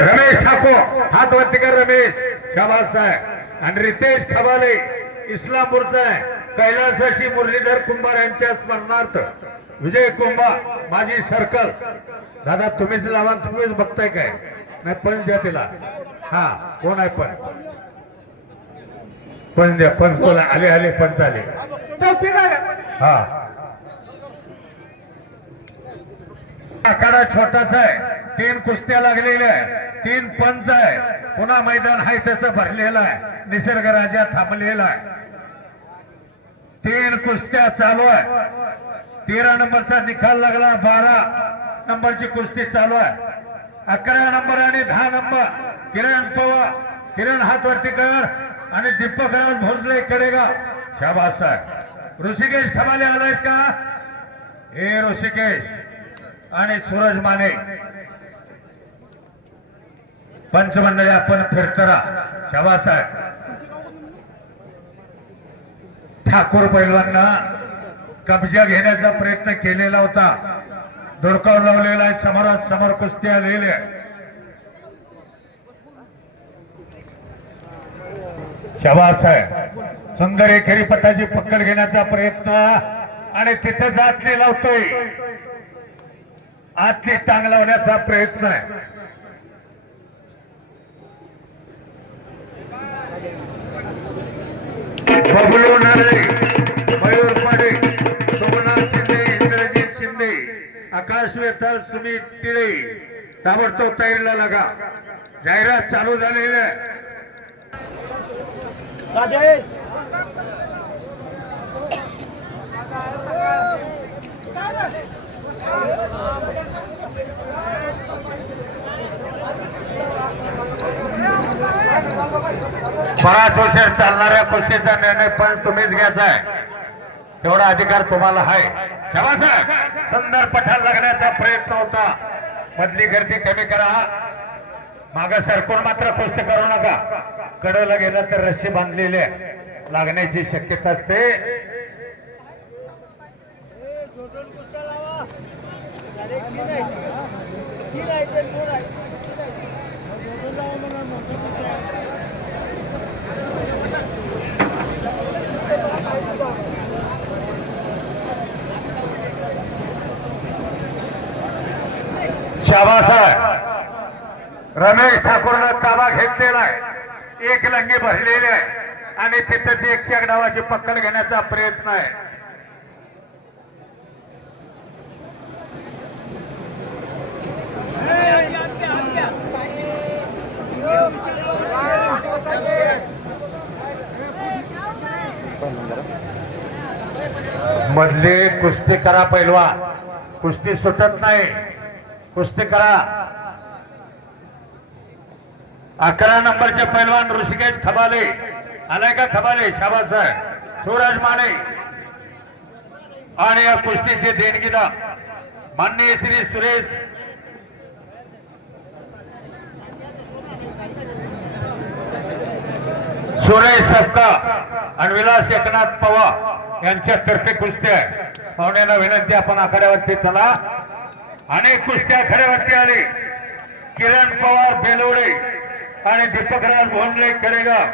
रमेश ठाकूर हात वरती कर रमेश. शाबास आहे आणि रितेश खबाले इस्लामपूरचा आहे. कैलासवासी मुरलीधर कुंभार यांच्या स्मरणार्थ. विजय कुंभार माझी सर्कल दादा तुम्हीच लावा तुम्हीच बघताय काय? नाही पंच द्या तिला. हा कोण आहे पण? पंच द्या पंच कोण? आले आले पंच आले हा. आकडा छोटासा आहे. तीन कुस्त्या लागलेल्या आहे तीन पंच आहे पुन्हा मैदान आहे त्याचं भरलेलं आहे. निसर्ग राजा थांबलेला आहे. तीन कुस्त्या चालू आहे तेरा नंबरचा निकाल लागला. बारा नंबरची कुस्ती चालू आहे. अकरा नंबर आणि दहा नंबर. किरण पवार किरण हातवरती कर आणि दीपक राज भोसले कडेगाव शाबास साहेब. ऋषिकेश खमाले आलायस का? हे ऋषिकेश. आणि सूरज माने. पंचमंडळी आपण फिरतरा शवासाहेब. ठाकूर पैलवांना कब्जा घेण्याचा प्रयत्न केलेला होता. धुडकाव लावलेला आहे. समोरात समोर कुस्ती आलेली आहे शाबास आहे सुंदर एकेरी पटाची पकड घेण्याचा प्रयत्न. आणि तिथे जातली लावतोय. आतली टांग लावण्याचा प्रयत्न आहे. बबलू नारे मयूर पाडे सोमनाथ शिंदे इंद्रजित शिंदे आकाश वेताळ सुमित तिळे. ताबडतोब तयारीला लागा. जाहिरात चालू झालेली आहे. बराच वर्ष चालणाऱ्या कुस्तीचा निर्णय पण तुम्हीच घ्यायचा आहे. तेवढा अधिकार तुम्हाला आहे. शाबास सुंदर पठार लागण्याचा प्रयत्न होता. मधली गर्दी कमी करा. माग सरकून मात्र कुस्ती करू नका. कडवला गेलं तर रस्सी बांधलेली आहे. लागण्याची शक्यता असते. शाबासाहेब रमेश ठाकूरनं ताबा घेतलेला आहे. एक लंगी भरलेली आहे. आणि तिथंच एक एक डावाची पकड घेण्याचा प्रयत्न आहे. मधले कुस्ती करा पैलवा कुस्ती सुटत नाही. कुस्ती करा. अकरा नंबरचे पैलवान ऋषिकेश खबाले. आलाय का खबाले? शाबास आहे. सूरज माने. आणि या कुस्तीचे देणगीदार माननीय श्री सुरेश. सुरेश सबका आणि विलास एकनाथ पवार यांच्यातर्फे कुस्ती आहे. पाहुण्याला विनंती आपण आखाड्यावरती चला. अनेक कुस्त्या खऱ्यावरती आले. किरण पवार बेलोडे आणि दीपकराज भोंडले करेगाव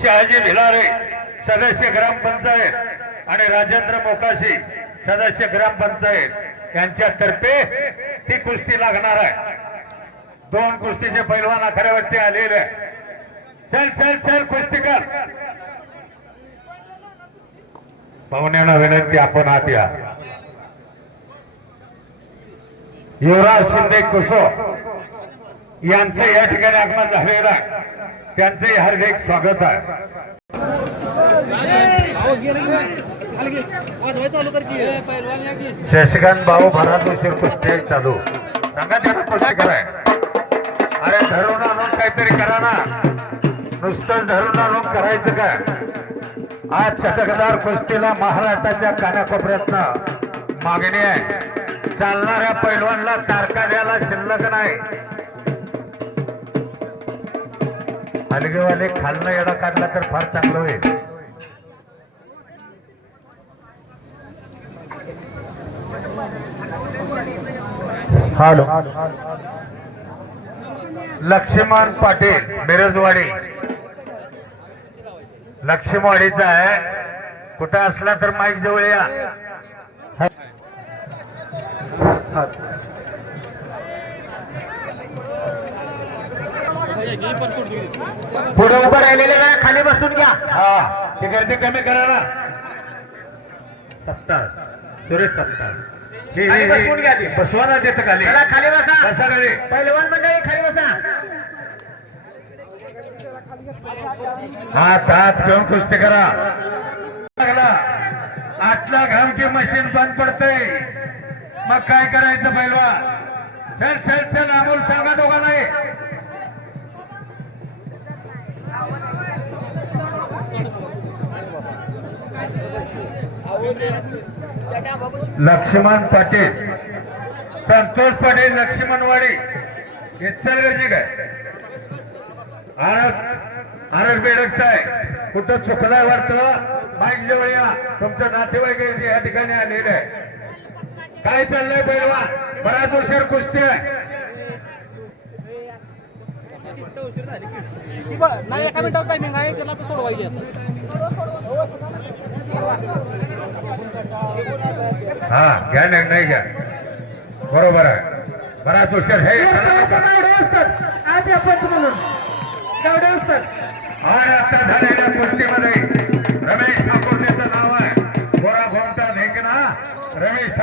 शहाजी भिलारे सदस्य ग्रामपंचायत आणि राजेंद्र मोकाशी सदस्य ग्रामपंचायत यांच्या तर्फे ती कुस्ती लागणार आहे. दोन कुस्तीचे पैलवान आखाड्यावरती आलेले आहे चल चल चल कुस्ती कर. पाहुण्यांना विनंती आपण आत या. युवराज शिंदे कुसो. यांचं या ठिकाणी आगमन झालेलं आहे. त्यांचंही हार्दिक स्वागत आहे. शशिकांत भाऊ भरात उशीर कुस्ती चालू. सांगा त्यांना कुठे कराय अरे धरून आणून काहीतरी करा ना. नुसतं धरून आणून करायचं काय? आज शतकदार कुस्तीला महाराष्ट्राच्या कानाकोपऱ्यातनं मागणी आहे. चालणाऱ्या पैलवानला तारका द्यायला शिल्लक नाही. हलगेवाले खालनं येडा काढला तर फार चांगलं होईल. हॅलो. लक्ष्मण पाटील मिरजवाडी. लक्ष्मवाडीचा आहे. कुठं असला तर माईक जवळ या. पुढे उभं राहिलेले ना खाली बसून घ्या. हा. ते गर्दी कमी करा ना. सप्ताह सुरेश हे- खाली हे- बसवून घ्या ते. बसवा ना तिथं खाली. चला खाली बसा. बसा खाली. पहिलवान मंडळी खाली बसा. हात हात घेऊन कुस्ती करा. लागला आतला घाम की मशीन बंद पडतंय. मग काय करायचं पहिलवा चल चल चल अमोल सांगा दोघा नाही लक्ष्मण पाटील संतोष पाटील लक्ष्मणवाडी हे काय? आरस आरस बेडकचा आहे. कुठं चुकलाय वाटतं? माईक जवळ या तुमचं नातेवाईक या ठिकाणी आलेलं आहे. काय चाललंय पैलवा बराच उशीर कुस्ती आहे नाही एका मिनिटावर टायमिंग आहे त्याला तर सोडवायची हा घ्या निर्णय घ्या. बरोबर आहे. बराच उशीर. हे आज आपण तेवढे असतात. आणि आता झालेल्या कुस्तीमध्ये रमेश ठाकूर नाव आहे. गोरा गोमटा ढेकणा रमेश ठाकूर.